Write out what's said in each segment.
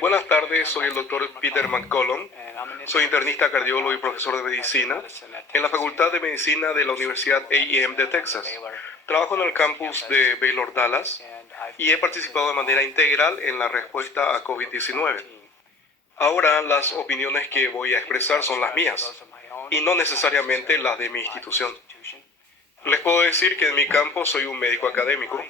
Buenas tardes, soy el doctor Peter McCollum. Soy internista, cardiólogo y profesor de medicina en la Facultad de Medicina de la Universidad A&M de Texas. Trabajo en el campus de Baylor Dallas y he participado de manera integral en la respuesta a COVID-19. Ahora las opiniones que voy a expresar son las mías y no necesariamente las de mi institución. Les puedo decir que en mi campo soy un médico académico.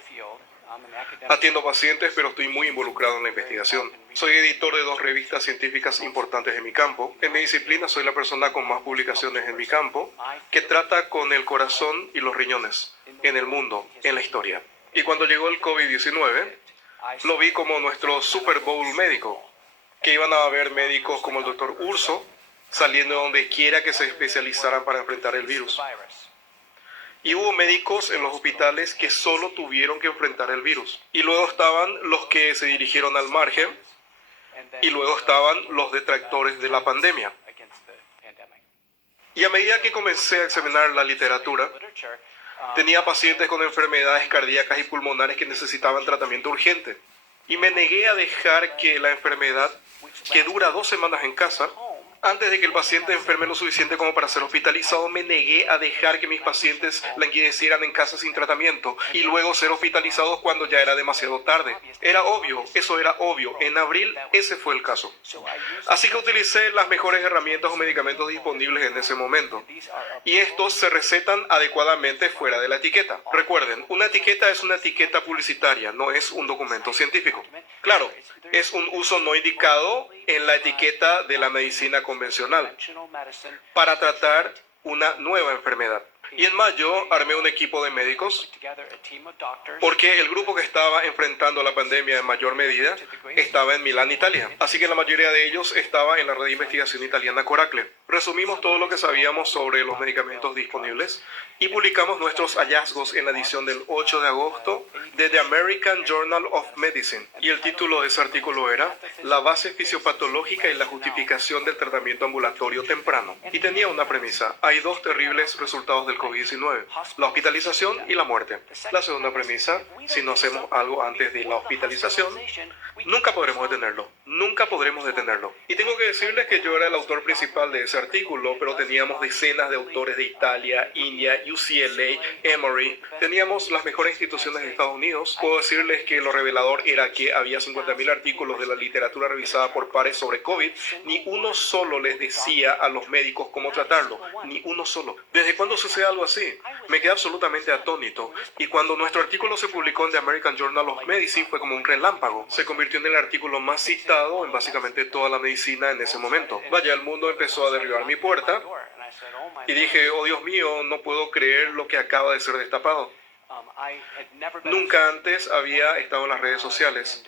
Atiendo pacientes, pero estoy muy involucrado en la investigación. Soy editor de 2 revistas científicas importantes en mi campo. En mi disciplina soy la persona con más publicaciones en mi campo, que trata con el corazón y los riñones, en el mundo, en la historia. Y cuando llegó el COVID-19, lo vi como nuestro Super Bowl médico, que iban a haber médicos como el doctor Urso, saliendo de donde quiera que se especializaran para enfrentar el virus. Y hubo médicos en los hospitales que solo tuvieron que enfrentar el virus. Y luego estaban los que se dirigieron al margen. Y luego estaban los detractores de la pandemia. Y a medida que comencé a examinar la literatura, tenía pacientes con enfermedades cardíacas y pulmonares que necesitaban tratamiento urgente. Y me negué a dejar que la enfermedad, que dura 2 semanas en casa, antes de que el paciente enferme lo suficiente como para ser hospitalizado, me negué a dejar que mis pacientes languidecieran en casa sin tratamiento y luego ser hospitalizados cuando ya era demasiado tarde. Era obvio, eso era obvio. En abril ese fue el caso. Así que utilicé las mejores herramientas o medicamentos disponibles en ese momento. Y estos se recetan adecuadamente fuera de la etiqueta. Recuerden, una etiqueta es una etiqueta publicitaria, no es un documento científico. Claro, es un uso no indicado en la etiqueta de la medicina convencional para tratar una nueva enfermedad. Y en mayo armé un equipo de médicos porque el grupo que estaba enfrentando la pandemia en mayor medida estaba en Milán, Italia. Así que la mayoría de ellos estaba en la red de investigación italiana Coracle. Resumimos todo lo que sabíamos sobre los medicamentos disponibles y publicamos nuestros hallazgos en la edición del 8 de agosto de The American Journal of Medicine. Y el título de ese artículo era La base fisiopatológica y la justificación del tratamiento ambulatorio temprano. Y tenía una premisa: hay 2 terribles resultados del COVID-19, la hospitalización y la muerte. La segunda premisa: si no hacemos algo antes de la hospitalización, nunca podremos detenerlo. Nunca podremos detenerlo. Y tengo que decirles que yo era el autor principal de ese artículo, pero teníamos decenas de autores de Italia, India, UCLA, Emory. Teníamos las mejores instituciones de Estados Unidos. Puedo decirles que lo revelador era que había 50.000 artículos de la literatura revisada por pares sobre COVID. Ni uno solo les decía a los médicos cómo tratarlo. Ni uno solo. ¿Desde cuándo sucede algo así? Me quedé absolutamente atónito. Y cuando nuestro artículo se publicó en The American Journal of Medicine fue como un relámpago. Se convirtió en el artículo más citado en básicamente toda la medicina en ese momento. Vaya, el mundo empezó a derribar mi puerta y dije: oh Dios mío, no puedo creer lo que acaba de ser destapado. Nunca antes había estado en las redes sociales.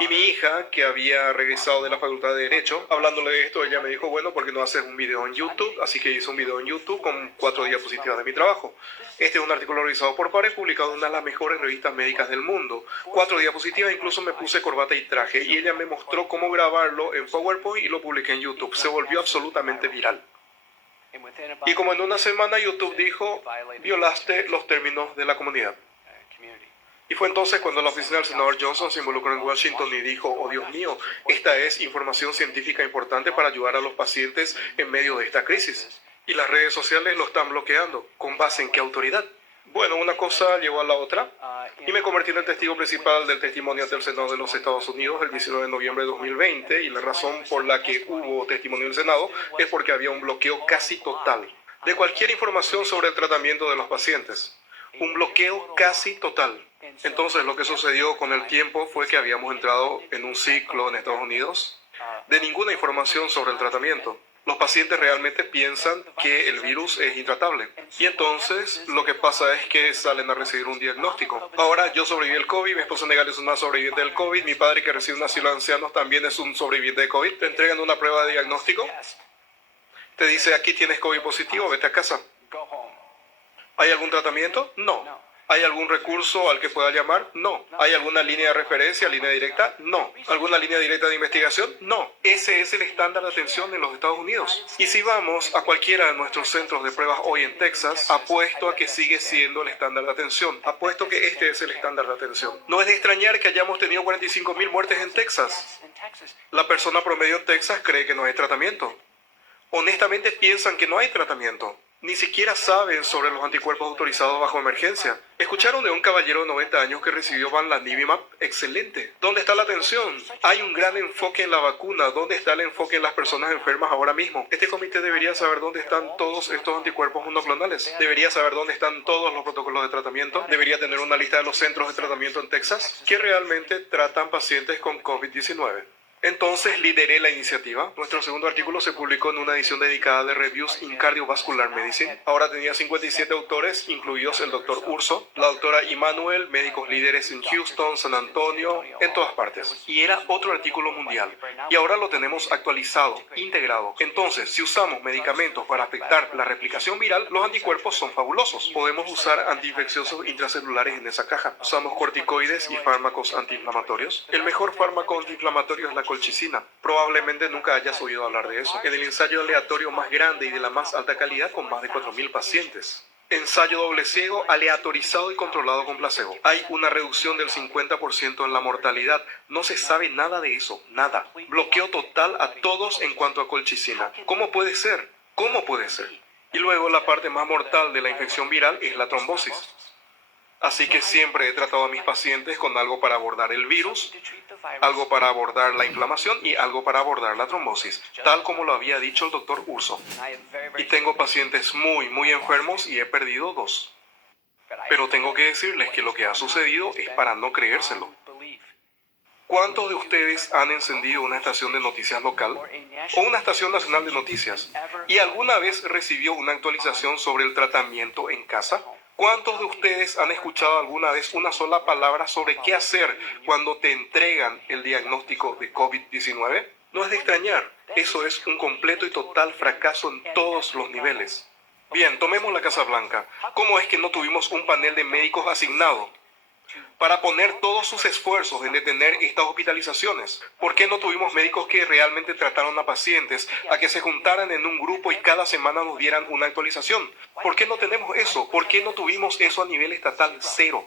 Y mi hija, que había regresado de la Facultad de Derecho, hablándole de esto, ella me dijo: bueno, ¿por qué no haces un video en YouTube? Así que hice un video en YouTube con 4 diapositivas de mi trabajo. Este es un artículo revisado por pares, publicado en una de las mejores revistas médicas del mundo. 4 diapositivas, incluso me puse corbata y traje. Y ella me mostró cómo grabarlo en PowerPoint y lo publiqué en YouTube. Se volvió absolutamente viral. Y como en una semana YouTube dijo: violaste los términos de la comunidad. Y fue entonces cuando la oficina del senador Johnson se involucró en Washington y dijo: oh Dios mío, esta es información científica importante para ayudar a los pacientes en medio de esta crisis. Y las redes sociales lo están bloqueando. ¿Con base en qué autoridad? Bueno, una cosa llevó a la otra y me convertí en el testigo principal del testimonio del Senado de los Estados Unidos el 19 de noviembre de 2020, y la razón por la que hubo testimonio del Senado es porque había un bloqueo casi total de cualquier información sobre el tratamiento de los pacientes. Un bloqueo casi total. Entonces lo que sucedió con el tiempo fue que habíamos entrado en un ciclo en Estados Unidos de ninguna información sobre el tratamiento. Los pacientes realmente piensan que el virus es intratable. Y entonces lo que pasa es que salen a recibir un diagnóstico. Ahora yo sobreviví al COVID, mi esposa Negal es una sobreviviente del COVID, mi padre, que recibe un asilo de ancianos, también es un sobreviviente de COVID. Te entregan una prueba de diagnóstico, te dice: aquí tienes COVID positivo, vete a casa. ¿Hay algún tratamiento? No. ¿Hay algún recurso al que pueda llamar? No. ¿Hay alguna línea de referencia, línea directa? No. ¿Alguna línea directa de investigación? No. Ese es el estándar de atención en los Estados Unidos. Y si vamos a cualquiera de nuestros centros de pruebas hoy en Texas, apuesto a que sigue siendo el estándar de atención. Apuesto que este es el estándar de atención. No es de extrañar que hayamos tenido 45.000 muertes en Texas. La persona promedio en Texas cree que no hay tratamiento. Honestamente piensan que no hay tratamiento. Ni siquiera saben sobre los anticuerpos autorizados bajo emergencia. Escucharon de un caballero de 90 años que recibió Bamlanivimab. Excelente. ¿Dónde está la atención? Hay un gran enfoque en la vacuna. ¿Dónde está el enfoque en las personas enfermas ahora mismo? Este comité debería saber dónde están todos estos anticuerpos monoclonales. Debería saber dónde están todos los protocolos de tratamiento. Debería tener una lista de los centros de tratamiento en Texas que realmente tratan pacientes con COVID-19. Entonces lideré la iniciativa. Nuestro segundo artículo se publicó en una edición dedicada de Reviews in Cardiovascular Medicine. Ahora tenía 57 autores, incluidos el doctor Urso, la doctora Immanuel, médicos líderes en Houston, San Antonio, en todas partes. Y era otro artículo mundial. Y ahora lo tenemos actualizado, integrado. Entonces, si usamos medicamentos para afectar la replicación viral, los anticuerpos son fabulosos. Podemos usar antiinfecciosos intracelulares en esa caja. Usamos corticoides y fármacos antiinflamatorios. El mejor fármaco antiinflamatorio es la colchicina. Probablemente nunca hayas oído hablar de eso. En el ensayo aleatorio más grande y de la más alta calidad con más de 4.000 pacientes. Ensayo doble ciego, aleatorizado y controlado con placebo. Hay una reducción del 50% en la mortalidad. No se sabe nada de eso, nada. Bloqueo total a todos en cuanto a colchicina. ¿Cómo puede ser? ¿Cómo puede ser? Y luego la parte más mortal de la infección viral es la trombosis. Así que siempre he tratado a mis pacientes con algo para abordar el virus, algo para abordar la inflamación y algo para abordar la trombosis, tal como lo había dicho el doctor Urso. Y tengo pacientes muy enfermos y he perdido 2. Pero tengo que decirles que lo que ha sucedido es para no creérselo. ¿Cuántos de ustedes han encendido una estación de noticias local o una estación nacional de noticias y alguna vez recibió una actualización sobre el tratamiento en casa? ¿Cuántos de ustedes han escuchado alguna vez una sola palabra sobre qué hacer cuando te entregan el diagnóstico de COVID-19? No es de extrañar, eso es un completo y total fracaso en todos los niveles. Bien, tomemos la Casa Blanca. ¿Cómo es que no tuvimos un panel de médicos asignado para poner todos sus esfuerzos en detener estas hospitalizaciones? ¿Por qué no tuvimos médicos que realmente trataron a pacientes, a que se juntaran en un grupo y cada semana nos dieran una actualización? ¿Por qué no tenemos eso? ¿Por qué no tuvimos eso a nivel estatal? Cero.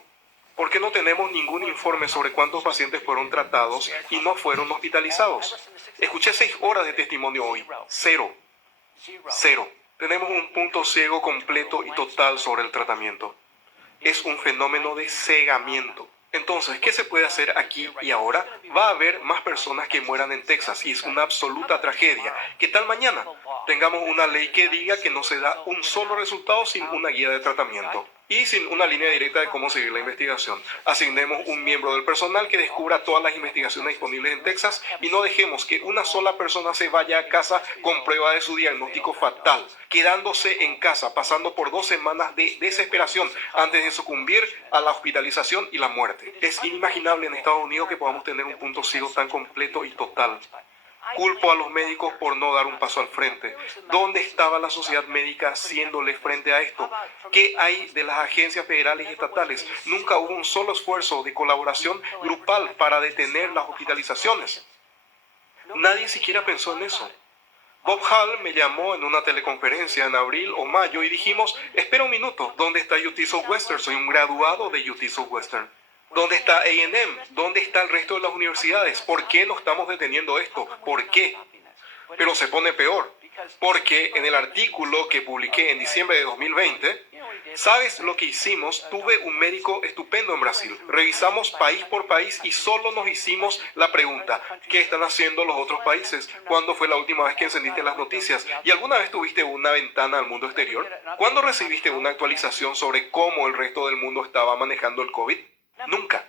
¿Por qué no tenemos ningún informe sobre cuántos pacientes fueron tratados y no fueron hospitalizados? Escuché 6 horas de testimonio hoy. Cero. Cero. Tenemos un punto ciego completo y total sobre el tratamiento. Es un fenómeno de cegamiento. Entonces, ¿qué se puede hacer aquí y ahora? Va a haber más personas que mueran en Texas y es una absoluta tragedia. ¿Qué tal mañana? Tengamos una ley que diga que no se da un solo resultado sin una guía de tratamiento y sin una línea directa de cómo seguir la investigación. Asignemos un miembro del personal que descubra todas las investigaciones disponibles en Texas y no dejemos que una sola persona se vaya a casa con prueba de su diagnóstico fatal, quedándose en casa, pasando por 2 semanas de desesperación antes de sucumbir a la hospitalización y la muerte. Es inimaginable en Estados Unidos que podamos tener un punto ciego tan completo y total. Culpo a los médicos por no dar un paso al frente. ¿Dónde estaba la sociedad médica haciéndole frente a esto? ¿Qué hay de las agencias federales y estatales? Nunca hubo un solo esfuerzo de colaboración grupal para detener las hospitalizaciones. Nadie siquiera pensó en eso. Bob Hall me llamó en una teleconferencia en abril o mayo y dijimos, espera un minuto, ¿dónde está UT Southwestern? Soy un graduado de UT Southwestern. ¿Dónde está A&M? ¿Dónde está el resto de las universidades? ¿Por qué no estamos deteniendo esto? ¿Por qué? Pero se pone peor, porque en el artículo que publiqué en diciembre de 2020, ¿sabes lo que hicimos? Tuve un médico estupendo en Brasil. Revisamos país por país y solo nos hicimos la pregunta, ¿qué están haciendo los otros países? ¿Cuándo fue la última vez que encendiste las noticias? ¿Y alguna vez tuviste una ventana al mundo exterior? ¿Cuándo recibiste una actualización sobre cómo el resto del mundo estaba manejando el COVID? Nunca.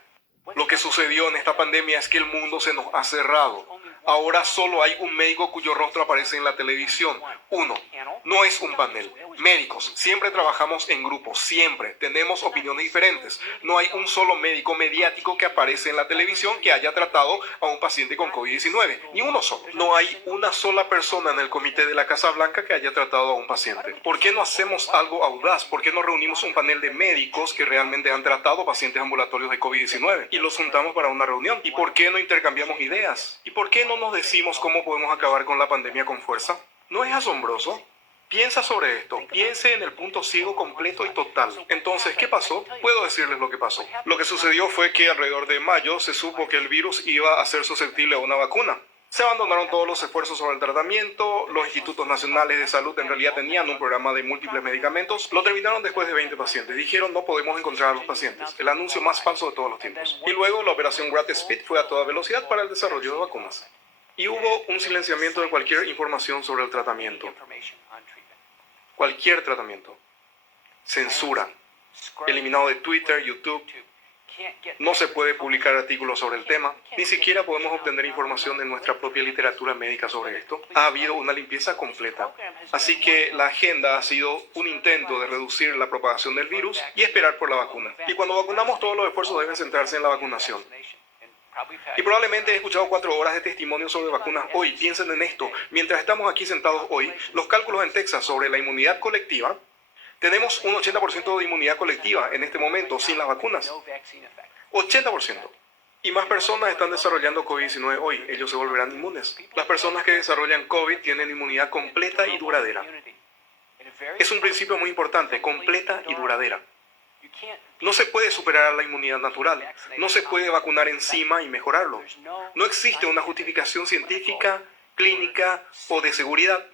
Lo que sucedió en esta pandemia es que el mundo se nos ha cerrado. Ahora solo hay un médico cuyo rostro aparece en la televisión. Uno. No es un panel. Médicos, siempre trabajamos en grupo, siempre. Tenemos opiniones diferentes. No hay un solo médico mediático que aparece en la televisión que haya tratado a un paciente con COVID-19. Ni uno solo. No hay una sola persona en el comité de la Casa Blanca que haya tratado a un paciente. ¿Por qué no hacemos algo audaz? ¿Por qué no reunimos un panel de médicos que realmente han tratado pacientes ambulatorios de COVID-19 y los juntamos para una reunión? ¿Y por qué no intercambiamos ideas? ¿Y por qué no nos decimos cómo podemos acabar con la pandemia con fuerza? ¿No es asombroso? Piensa sobre esto, piense en el punto ciego completo y total. Entonces, ¿qué pasó? Puedo decirles lo que pasó. Lo que sucedió fue que alrededor de mayo se supo que el virus iba a ser susceptible a una vacuna. Se abandonaron todos los esfuerzos sobre el tratamiento, los institutos nacionales de salud en realidad tenían un programa de múltiples medicamentos, lo terminaron después de 20 pacientes. Dijeron no podemos encontrar a los pacientes, el anuncio más falso de todos los tiempos. Y luego la operación Warp Speed fue a toda velocidad para el desarrollo de vacunas. Y hubo un silenciamiento de cualquier información sobre el tratamiento. Cualquier tratamiento. Censura. Eliminado de Twitter, YouTube. No se puede publicar artículos sobre el tema. Ni siquiera podemos obtener información en nuestra propia literatura médica sobre esto. Ha habido una limpieza completa. Así que la agenda ha sido un intento de reducir la propagación del virus y esperar por la vacuna. Y cuando vacunamos, todos los esfuerzos deben centrarse en la vacunación. Y probablemente he escuchado 4 horas de testimonio sobre vacunas hoy. Piensen en esto. Mientras estamos aquí sentados hoy, los cálculos en Texas sobre la inmunidad colectiva, tenemos un 80% de inmunidad colectiva en este momento sin las vacunas. 80%. Y más personas están desarrollando COVID-19 hoy. Ellos se volverán inmunes. Las personas que desarrollan COVID tienen inmunidad completa y duradera. Es un principio muy importante, completa y duradera. No se puede superar a la inmunidad natural. No se puede vacunar encima y mejorarlo. No existe una justificación científica, clínica o de seguridad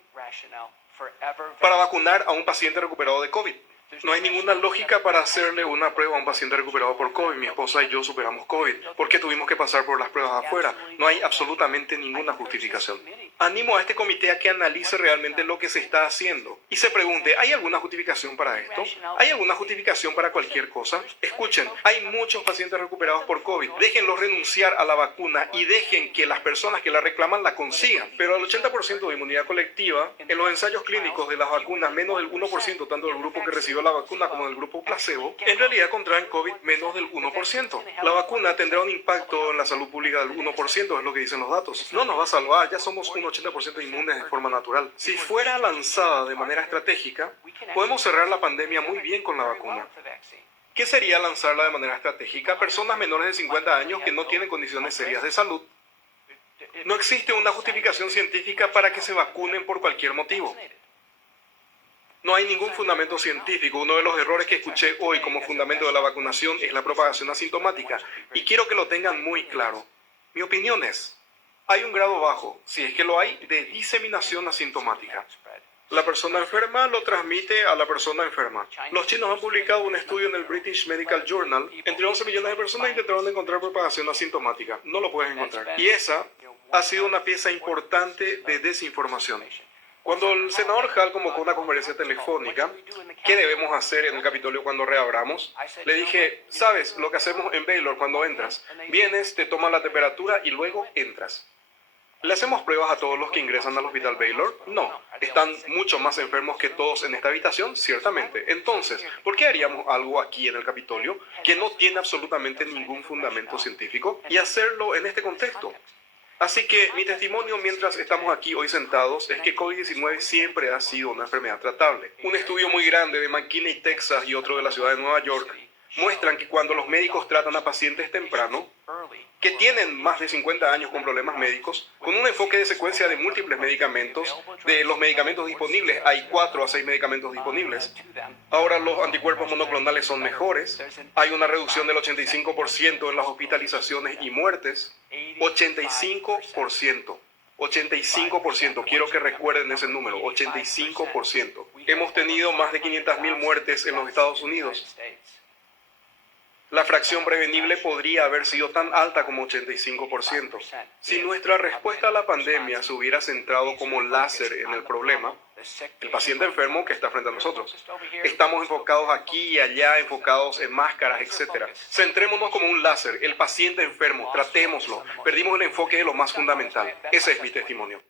para vacunar a un paciente recuperado de COVID. No hay ninguna lógica para hacerle una prueba a un paciente recuperado por COVID. Mi esposa y yo superamos COVID. ¿Por qué tuvimos que pasar por las pruebas afuera? No hay absolutamente ninguna justificación. Animo a este comité a que analice realmente lo que se está haciendo y se pregunte, ¿hay alguna justificación para esto? ¿Hay alguna justificación para cualquier cosa? Escuchen, hay muchos pacientes recuperados por COVID. Déjenlos renunciar a la vacuna y dejen que las personas que la reclaman la consigan. Pero al 80% de inmunidad colectiva, en los ensayos clínicos de las vacunas, menos del 1%, tanto del grupo que recibió la vacuna como del grupo placebo, en realidad contraen COVID menos del 1%. La vacuna tendrá un impacto en la salud pública del 1%, es lo que dicen los datos. No nos va a salvar, ya somos un 80% inmunes de forma natural. Si fuera lanzada de manera estratégica, podemos cerrar la pandemia muy bien con la vacuna. ¿Qué sería lanzarla de manera estratégica a personas menores de 50 años que no tienen condiciones serias de salud? No existe una justificación científica para que se vacunen por cualquier motivo. No hay ningún fundamento científico. Uno de los errores que escuché hoy como fundamento de la vacunación es la propagación asintomática. Y quiero que lo tengan muy claro. Mi opinión es, hay un grado bajo, si es que lo hay, de diseminación asintomática. La persona enferma lo transmite a la persona enferma. Los chinos han publicado un estudio en el British Medical Journal. Entre 11 millones de personas intentaron encontrar propagación asintomática. No lo puedes encontrar. Y esa ha sido una pieza importante de desinformación. Cuando el senador Hall convocó una conferencia telefónica, ¿qué debemos hacer en el Capitolio cuando reabramos? Le dije, ¿sabes lo que hacemos en Baylor cuando entras? Vienes, te toman la temperatura y luego entras. ¿Le hacemos pruebas a todos los que ingresan al hospital Baylor? No. ¿Están mucho más enfermos que todos en esta habitación? Ciertamente. Entonces, ¿por qué haríamos algo aquí en el Capitolio que no tiene absolutamente ningún fundamento científico y hacerlo en este contexto? Así que mi testimonio mientras estamos aquí hoy sentados es que COVID-19 siempre ha sido una enfermedad tratable. Un estudio muy grande de McKinney, Texas y otro de la ciudad de Nueva York muestran que cuando los médicos tratan a pacientes temprano, que tienen más de 50 años con problemas médicos, con un enfoque de secuencia de múltiples medicamentos, de los medicamentos disponibles, hay 4 a 6 medicamentos disponibles. Ahora los anticuerpos monoclonales son mejores, hay una reducción del 85% en las hospitalizaciones y muertes, 85%. 85%, quiero que recuerden ese número, 85%. Hemos tenido más de 500.000 muertes en los Estados Unidos. La fracción prevenible podría haber sido tan alta como 85%. Si nuestra respuesta a la pandemia se hubiera centrado como láser en el problema, el paciente enfermo que está frente a nosotros. Estamos enfocados aquí y allá, enfocados en máscaras, etc. Centrémonos como un láser, el paciente enfermo, tratémoslo. Perdimos el enfoque de lo más fundamental. Ese es mi testimonio.